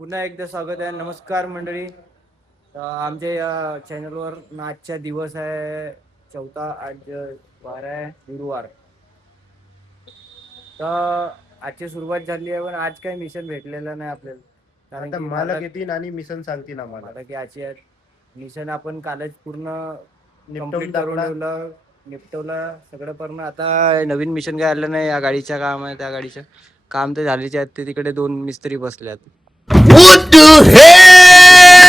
पुन्हा एकदा स्वागत आहे. नमस्कार मंडळी. आमच्या या चॅनलवर आजचा दिवस आहे 4 आज 12 आहे गुरुवार. तर आजची सुरुवात झाली आहे पण आज काही मिशन भेटलेलं नाही आपल्याला. कारण आता की मालक येतील आणि मिशन सांगतील आम्हाला. मला की आजची मिशन आपण कालच पूर्ण निपटवून कंप्लीट करून टाकला. ठेवलं, निपटवलं सगळं. पण आता नवीन मिशन काय आलं नाही. या गाडीचं काम आहे, त्या गाडीचं काम ते झालीचे आहेत. ते तिकडे 2 मिस्त्री बसल्यात. What the hell?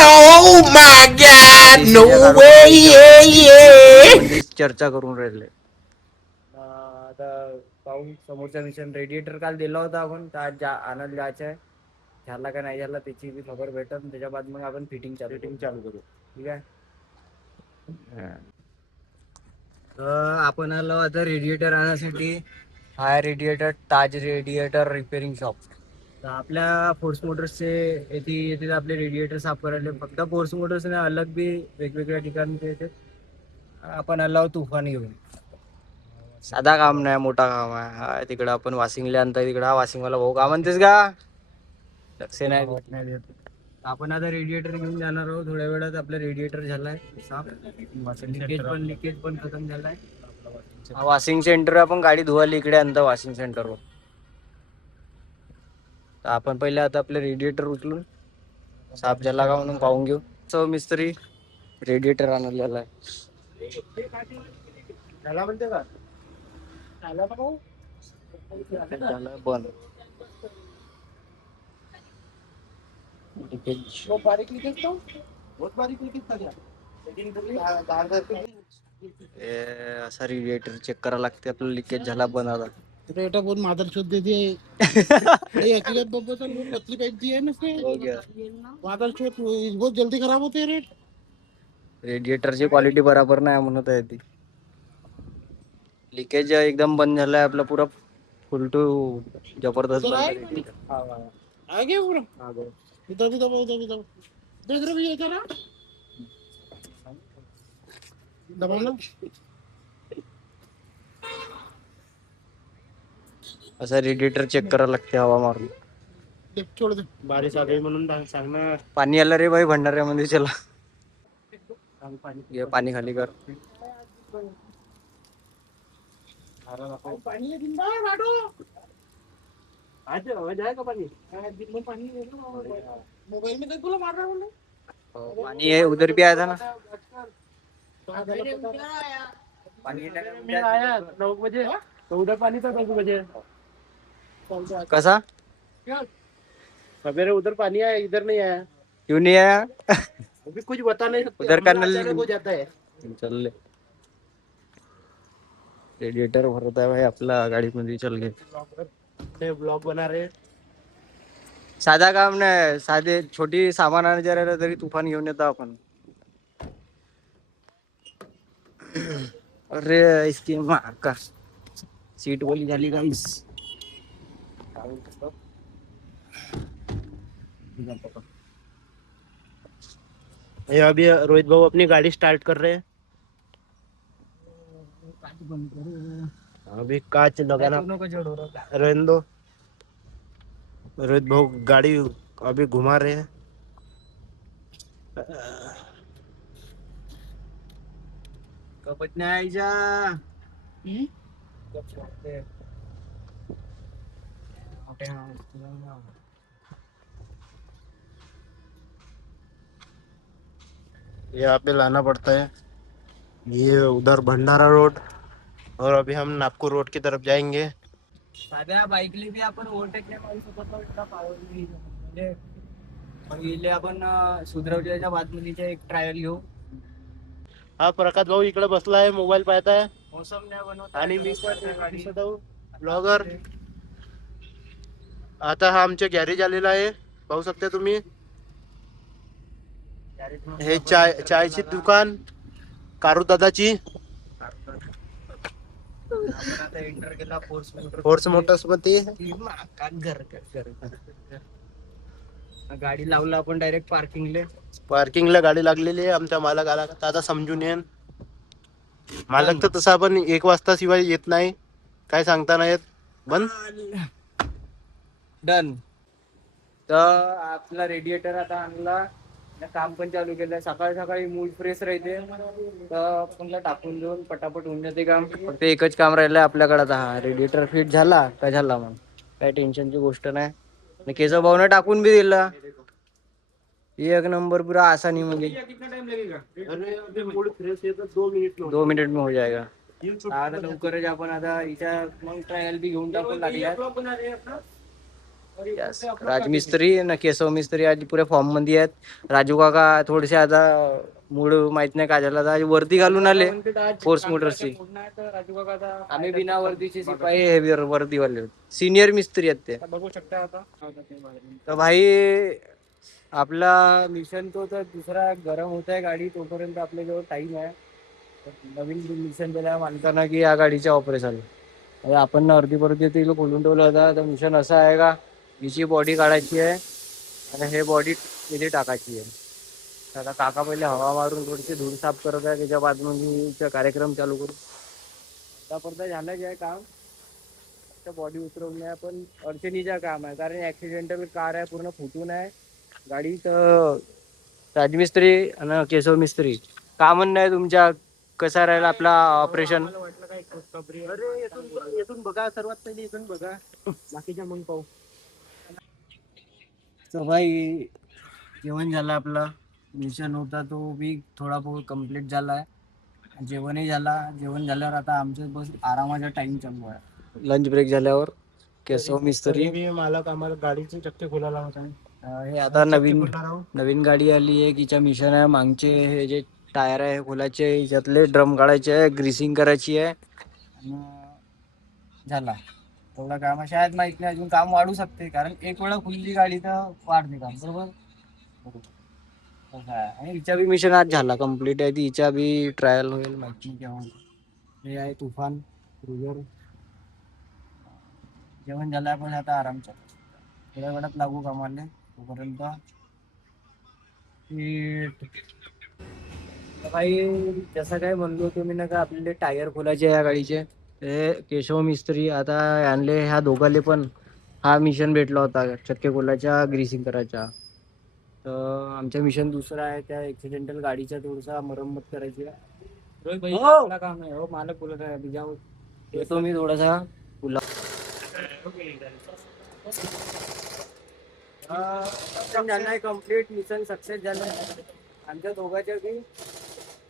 Oh my God! No way! Yeah, yeah. म्हणजे चर्चा करून राहिले. आता पाहू समोरचा मिशन. रेडिएटर काल दिला होता आपण, तर आज आणायला जायचं आहे. झाला का नाही झाला त्याची बी खबर भेटत. त्याच्या बाद मग आपण फिटिंग चालू करू. ठीक आहे. आपण आलो आता रेडिएटर आणण्यासाठी. हा रेडिएटर ताज रेडिएटर रिपेअरिंग शॉप. तर आपल्या फोर्स मोटर्सचे येथे आपले रेडिएटर साफ करायला. फक्त फोर्स मोटर्स नाही, अलग बी वेगवेगळ्या ठिकाणी येते. आपण आलो तुफान घेऊन. साधा काम नाही, मोठा काम आहे. हा तिकडं आपण वाशिंगला आणताय. तिकडं हा वाशिंगवाला भाऊ का म्हणतेस का लक्ष नाही. आपण आता रेडिएटर घेऊन जाणार आहोत. थोड्या वेळात आपला रेडिएटर झालाय साफ. लिकेज पण खतम झालाय. वॉशिंग सेंटर आपण गाडी धुवायला इकडे आणतो वॉशिंग सेंटरवर. तर आपण पहिले आता आपले रेडिएटर उचलून साफ झाला का म्हणून पाहून घेऊ. तो मिस्त्री रेडिएटर आणलेला आहे. झाला म्हणते का? झालं बंद. असा रेडिएटर चेक करायला लागते आपल्याला. लिकेज झाला बंद आता. रेटा बहुत मादर चोद दे दिए बड़ी हकीकत बाबा सर वो पतली पाइप दी है ना इसने हो गया. मादर चोद बहुत जल्दी खराब होते हैं रेट रेडिएटरची क्वालिटी बराबर नाही म्हणत आहे ती. लिकेज एकदम बंद झालाय आपला पुरा फुल टू जबरदस्त बंद आहे. आगे पूरा इधर भी दबाओ देख रहे भैया इधर दबाओ ना असा रेडिएटर चेक करायला लागते हवा मारून. छोड़ दे बारिश आ गई म्हणून सांगणार. पाणी आलं रे भाई भंडाऱ्यामध्ये. चला ये पाणी खाली कर. पानी है जिंदा है बाटो आज जाएगा पाणी. दिन में पानी मोबाइल में बोला मार रहा बोले पाणी है उधर भी आया था ना. पाणी मी आया 9 बजे तो उधर पानी था 10 बजे. कसा सवेरे उधर पानी आया, इधर नहीं आया. क्यों नहीं आया. अभी कुछ बता नहीं सकते. उधर का अचानक हो जाता है. चल रेडिएटर भरत आहे भाई आपला गाडीमध्ये. चल घे. ते ब्लॉग बना रहे. साधा काम नाही. साधे छोटी सामान आणायचे राहिलं तरी तुफान घेऊन येतो आपण. अरे इसकी माँ का सीट वाली झाली गाईस. ये अभी रोहित भाऊ अपनी गाड़ी स्टार्ट कर रहे हैं. अभी कांच लगाना रहने दो. रोहित भाऊ गाड़ी अभी घुमा रहे हैं. कपत नाही आईच्या. यहाँ पे लाना पड़ता है. ये उधर भंडारा रोड और अभी हम नागपुर रोड की तरफ जाएंगे. साध्या बाईकली बी आपण ओव्हरटेक नाही मारू शकत. इतका power नाही. म्हणजे मग इले आपण सुधरवल्याच्या बातमीचे एक ट्रायल घेऊ. हा प्रकाश भाऊ इकडे बसला आहे, मोबाईल पाहत आहे. मोसम नाही बनवत आणि मी पण ब्लॉगर. आता हा आमचे गॅरेज आलेला आहे, पाहू शकता तुम्ही. हे चायची दुकान कारू दादाची. आता एंटर केला फोर्स मोटर्स मध्ये. गाडी लावला आपण डायरेक्ट पार्किंगला गाडी लागलेली आहे. आमच्या मालक आला का आता समजून येईन. मालक तर तसा पण 1 वाजता शिवाय येत नाही, काय सांगता नाही येत. बंद डन. तर आपला रेडिएटर आता आणला, आणि काम पण चालू केलं. सकाळी सकाळी मूड फ्रेश राहते, तर आपण टाकून देऊन पटापट होऊन जाते काम. फक्त एकच काम राहिलंय आपल्याकडे आता, हा रेडिएटर फिट झाला का झाला, मग काही टेन्शनची गोष्ट नाही. आणि केशव भाऊने टाकून बी दिला, एक नंबर पुरा आसानी मध्ये. अरे अभी मूड फ्रेश है तो 2 मिनट में 2 मिनिट में हो जाएगा. आता लवकरच आपण आता हिच्या मग ट्रायल बी घेऊन टाकून लागल्या. Yes. राजमिस्त्री ना केशव मिस्त्री आज पुरे फॉर्म मध्ये आहेत. राजू काका थोडेसे आता मूड माहित नाही काय झालं, आता आज वर्दी घालून आले फोर्स मोटरची. आम्ही बिना वर्दीचे शिपाई हे वर्दीवाले सिनियर मिस्त्री आहेत ते. बघू शकता आता. तर भाई आपला मिशन तो तर दुसरा गरम होत आहे गाडी, तोपर्यंत आपल्याजवळ टाइम आहे. नवीन मिशन दिला मानताना की या गाडीच्या ऑपरेशन आपण अर्धी परती तिला बोलून ठेवलं होता. तर मिशन असं आहे का, हिची बॉडी काढायची आहे आणि हे बॉडी इथे टाकायची आहे. आता काका पहिले हवा मारून थोडीशी धूळ साफ करत आहे, त्याच्या बाद म्हणजे कार्यक्रम चालू करू. आतापर्यंत झालं जे आहे काम, बॉडी उतरवणे पण अडचणीचं काम आहे, कारण ऍक्सिडेंटल कार आहे, पूर्ण फुटून आहे गाडी. तर राजमिस्त्री आणि केशव मिस्त्री कामच नाही तुमच्या, कसा राहील आपला ऑपरेशन. अरे येथून बघा, सर्वात पहिले इथून बघा, बाकीच्या मग पाहू. तर भाई जेवण झालं, आपला मिशन होता तो बी थोडा बहुत कम्प्लीट झाला आहे. जेवणही झाला, जेवण झाल्यावर आता आमचं बस आरामाचा टाइम चालू आहे. लंच ब्रेक झाल्यावर केशव मिस्त्री तरी मालक आम्हाला गाडीचे चक्के खोलायला होत आहे. हे आता नवीन गाडी आली आहे, तिच्या मिशन आहे. मागचे हे जे टायर आहे खोलाचे, याच्यातले ड्रम काढायचे आहे, ग्रीसिंग करायची आहे आणि झाला तेवढा काम आहे. शायद माहित नाही, अजून काम वाढू शकते, कारण एक वेळा खुलली गाडी तर वाढते काम, बरोबर. आणि हिचा बी मिशन आज झाला कम्प्लीट आहे. हिचा बी ट्रायल होईल, माहित नाही केव्हा. हे आहे तुफान क्रुझर. जेवण झालं आपण आता आराम चालू, थोड्या वेळात लागू कामाला तोपर्यंत. काही जसं काय म्हणलो तुम्ही ना का, आपले टायर खोलायचे या गाडीचे. ते केशव मिस्त्री आता आणले, ह्या दोघाले पण हा मिशन भेटला होता चक्के खोलाच्या, ग्रीसिंग करायचा. तर आमचा मिशन दुसरा आहे, त्या ऍक्सिडेंटल गाडीचा थोडासा मरम्मत करायची आहे. काम आहे हो, मालक बोलत आहे बिजावर येतो मी थोडासा पुला. झालाय कम्प्लीट, मिशन सक्सेस झालं आमच्या दोघांच्या बी.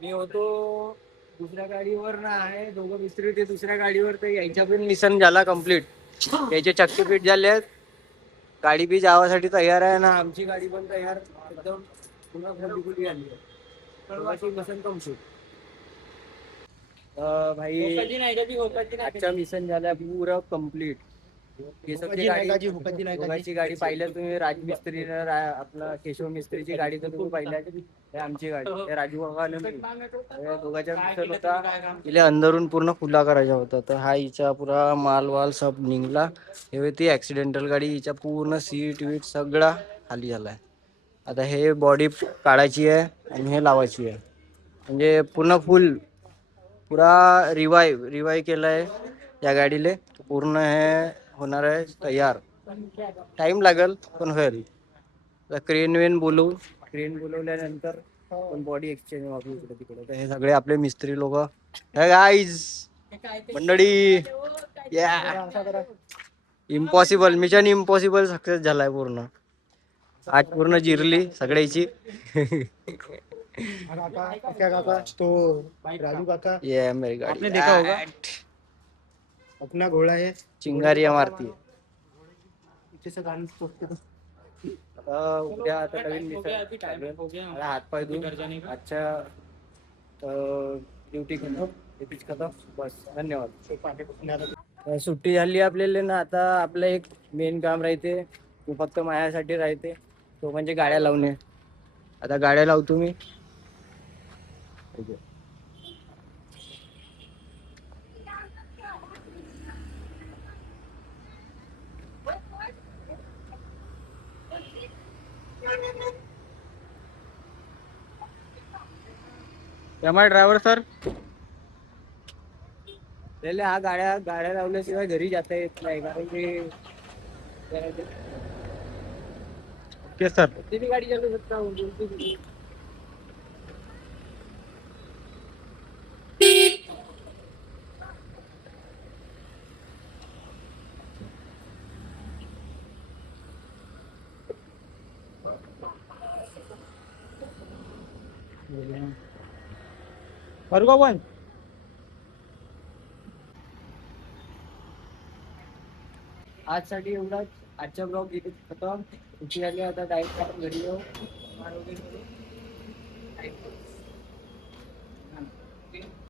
मी होतो दुसऱ्या गाडीवर ना आहे, दोघं मिस्त्री ते दुसऱ्या गाडीवर. तर यायच्या पण मिशन झाला कम्प्लीट, याचे चक्के फिट झाले आहेत, गाडी बी जावासाठी तयार आहे ना. आमची गाडी पण तयार, एकदम पुन्हा खुली आली आहे. मिशन कम्प्लीट भाई, आजचा मिशन झाला पुरा कम्प्लीट. दोघांची गाडी पाहिल्या तुम्ही, राजमिस्त्री आपला केशव मिस्त्रीची गाडी तर तुम्ही पाहिल्या. आमची गाडी राजू काका दोघांच्या मिशन होता, तिला अंदरून पूर्ण खुला करायचा होता. तर हा हिचा पुरा माल वाल सब निघला. हे ती ऍक्सिडेंटल गाडी, हिच्या पूर्ण सीट वीट सगळा खाली झालाय. आता हे बॉडी काढायची आहे आणि हे लावायची आहे, म्हणजे पूर्ण फुल पुरा रिवाय केलाय या गाडीले. पूर्ण हे होणार आहे तयार, टाइम लागेल पण होईल. क्रेन बोलवल्यानंतर पण बॉडी एक्सचेंज वापरू इकडे तिकडे. तर हे सगळे आपले मिस्त्री लोक, हे गाईज मंडळी, इम्पॉसिबल मिशन इम्पॉसिबल सक्सेस झालाय पूर्ण. आज पूर्ण जिरली सगळ्याची. काका तो राजू काका, ये मेरी गाड़ी आपने देखा होगा, अपना घोड़ा है, चिंगारिया मारती है. जैसे गाड़ी उद्या आता नवीन मिशन चालू आहे. आता हात पाय धुवून आजच्या ड्युटी खतम बस. धन्यवाद. सुट्टी झाली आपल्याला ना, आता आपलं एक मेन काम राहते, तो फक्त माझ्यासाठी राहते, तो म्हणजे गाड्या लावणे. आता गाड्या लावतो मी. ड्रायव्हर सर, हा गाड्या लावल्याशिवाय घरी जाता येत नाही, कारण की ओके सर. कोणती गाडी चालू शकता कोणती बी. करू का पण आजसाठी एवढाच. आजचा ब्लॉग इथे खतम. उशीर आली आता डायरेक्ट आपण घरी येऊ.